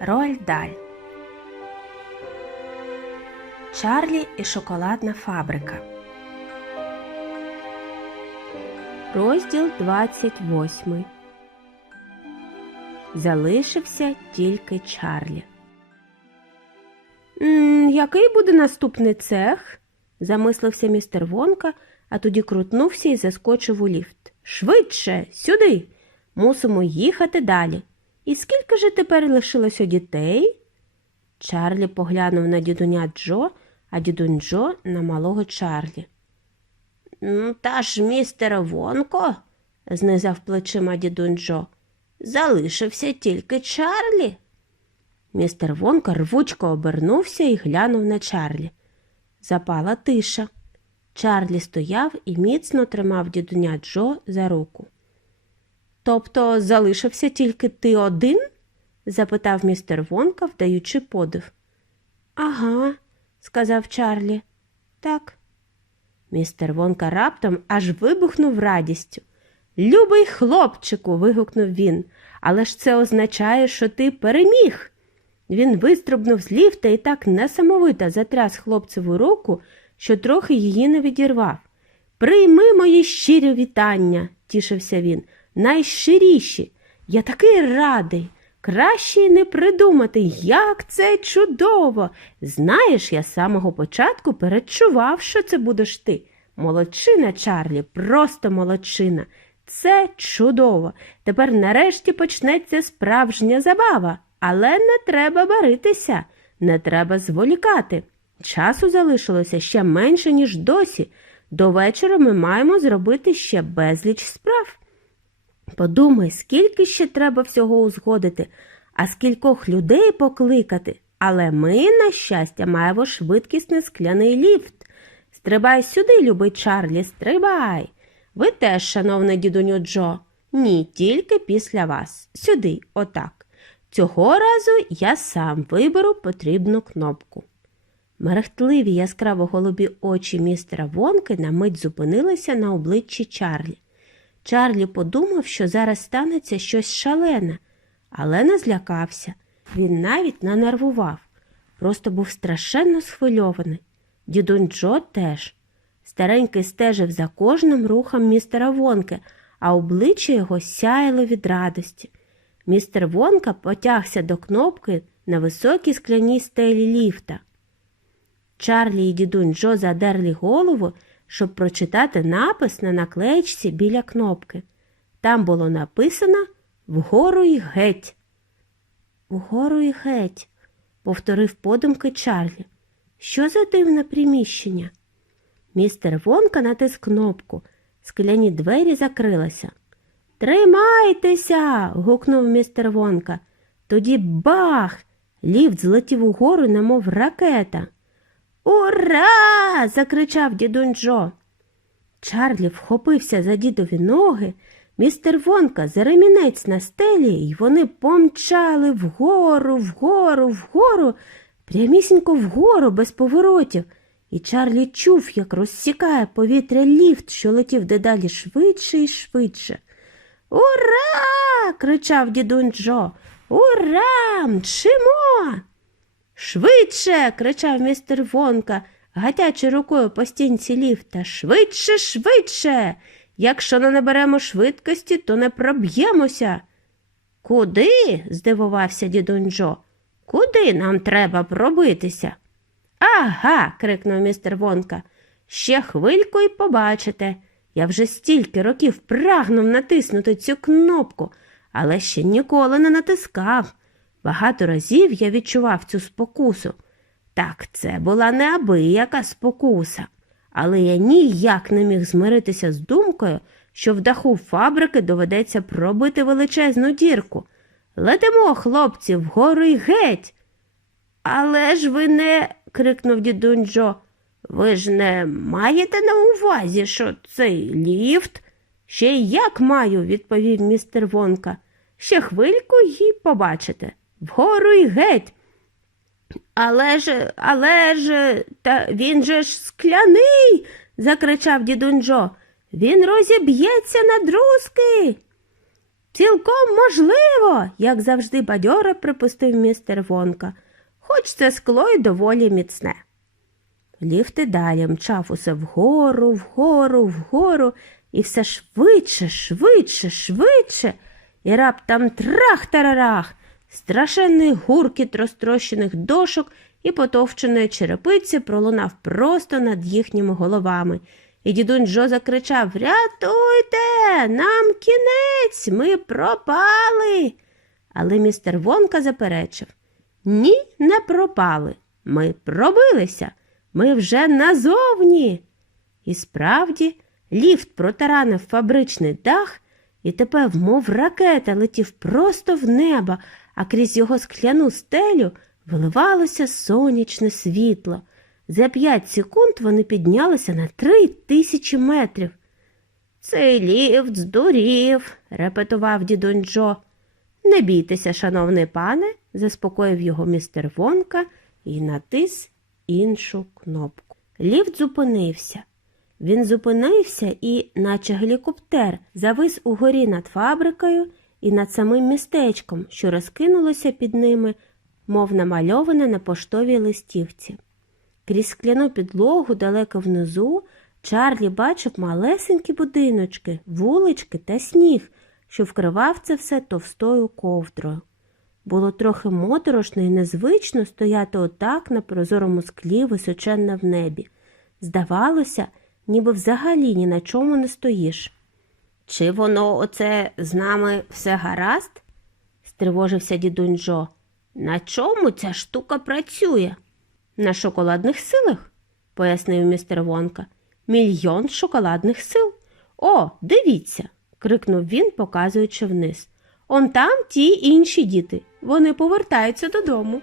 Роальд Даль. Чарлі і шоколадна фабрика. Розділ 28. Залишився тільки Чарлі. «М, який буде наступний цех? замислився містер Вонка, а тоді крутнувся і заскочив у ліфт. Швидше, сюди. Мусимо їхати далі. І скільки же тепер лишилося дітей? Чарлі поглянув на дідуня Джо, а дідунь Джо на малого Чарлі. «Ну, Та ж містер Вонко, знизав плечима дідунь Джо. Залишився тільки Чарлі. Містер Вонка рвучко обернувся і глянув на Чарлі. Запала тиша. Чарлі стояв і міцно тримав дідуня Джо за руку. Тобто залишився тільки ти один? запитав містер Вонка, вдаючи подив. Ага, сказав Чарлі. Так. Містер Вонка раптом аж вибухнув радістю. Любий хлопчику. вигукнув він, але ж це означає, що ти переміг. Він вистрибнув з ліфта і так несамовито затряс хлопцеву руку, що трохи її не відірвав. Прийми мої щирі вітання, тішився він, найщиріші. Я такий радий. Краще не придумати, як це чудово. Знаєш, я з самого початку передчував, що це будеш ти. Молодчина, Чарлі, просто молодчина. Це чудово. Тепер нарешті почнеться справжня забава, але не треба баритися, не треба зволікати. Часу залишилося ще менше, ніж досі. До вечора ми маємо зробити ще безліч справ. Подумай, скільки ще треба всього узгодити, а скількох людей покликати. Але ми, на щастя, маємо швидкісний скляний ліфт. Стрибай сюди, любий Чарлі, стрибай. Ви теж, шановний дідуню Джо. Ні, тільки після вас. Сюди, отак. Цього разу я сам виберу потрібну кнопку. Мерехтливі яскраво голубі очі містера Вонки на мить зупинилися на обличчі Чарлі. Чарлі подумав, що зараз станеться щось шалене, але не злякався. Він навіть не нервував, просто був страшенно схвильований. Дідунь Джо теж. Старенький стежив за кожним рухом містера Вонки, а обличчя його сяяло від радості. Містер Вонка потягся до кнопки на високій скляній стелі ліфта. Чарлі і дідунь Джо задерли голову, щоб прочитати напис на наклеєчці біля кнопки. Там було написано Вгору й геть. Вгору й геть, повторив подумки Чарлі. Що за дивне приміщення? Містер Вонка натис кнопку. Скляні двері закрилися. Тримайтеся. гукнув містер Вонка. Тоді бах! Ліфт злетів угору, немов ракета. Ура! закричав дідунь Джо. Чарлі вхопився за дідові ноги, містер Вонка за ремінець на стелі, і вони помчали вгору, вгору, вгору, прямісінько вгору без поворотів. І Чарлі чув, як розсікає повітря ліфт, що летів дедалі швидше і швидше. Ура! кричав дідунь Джо. Ура! Мчимо! Швидше. кричав містер Вонка, гатячи рукою по стінці ліфта. Швидше, швидше. Якщо не наберемо швидкості, то не проб'ємося. Куди? здивувався дідунь Джо. Куди нам треба пробитися? Ага. крикнув містер Вонка. Ще хвильку і побачите. Я вже стільки років прагнув натиснути цю кнопку, але ще ніколи не натискав. Багато разів я відчував цю спокусу. Так, це була неабияка спокуса, але я ніяк не міг змиритися з думкою, що в даху фабрики доведеться пробити величезну дірку. Летимо, хлопці, вгору й геть. Але ж ви не. крикнув дідунь Джо. Ви ж не маєте на увазі, що цей ліфт? Ще й як маю, відповів містер Вонка. Ще хвильку й побачите. Вгору й геть. Але ж, але ж, та він же ж скляний, закричав дідунь Джо. Він розіб'ється на друзки. Цілком можливо, як завжди бадьоро припустив містер Вонка, хоч це скло й доволі міцне. Ліфт і далі мчав усе вгору, вгору, вгору, і все швидше, швидше, швидше, і раптом трах-тарарах, страшенний гуркіт розтрощених дошок і потовченої черепиці пролунав просто над їхніми головами. І дідунь Джо закричав Рятуйте, нам кінець, ми пропали. Але містер Вонка заперечив Ні, не пропали. Ми пробилися. Ми вже назовні. І справді, ліфт протаранив фабричний дах і тепер, мов ракета, летів просто в небо, а крізь його скляну стелю виливалося сонячне світло. За п'ять секунд вони піднялися на три тисячі метрів. Цей ліфт здурів, репетував дідунь Джо. Не бійтеся, шановний пане, заспокоїв його містер Вонка і натис іншу кнопку. Ліфт зупинився. Він зупинився і, наче гелікоптер, завис угорі над фабрикою і над самим містечком, що розкинулося під ними, мов намальоване на поштовій листівці. Крізь скляну підлогу далеко внизу Чарлі бачив малесенькі будиночки, вулички та сніг, що вкривав це все товстою ковдрою. Було трохи моторошно і незвично стояти отак на прозорому склі височенно в небі. Здавалося, ніби взагалі ні на чому не стоїш. Чи воно оце з нами все гаразд? стривожився дідунь Джо. На чому ця штука працює? На шоколадних силах, пояснив містер Вонка. Мільйон шоколадних сил. О, дивіться. крикнув він, показуючи вниз. Он там ті інші діти. Вони повертаються додому.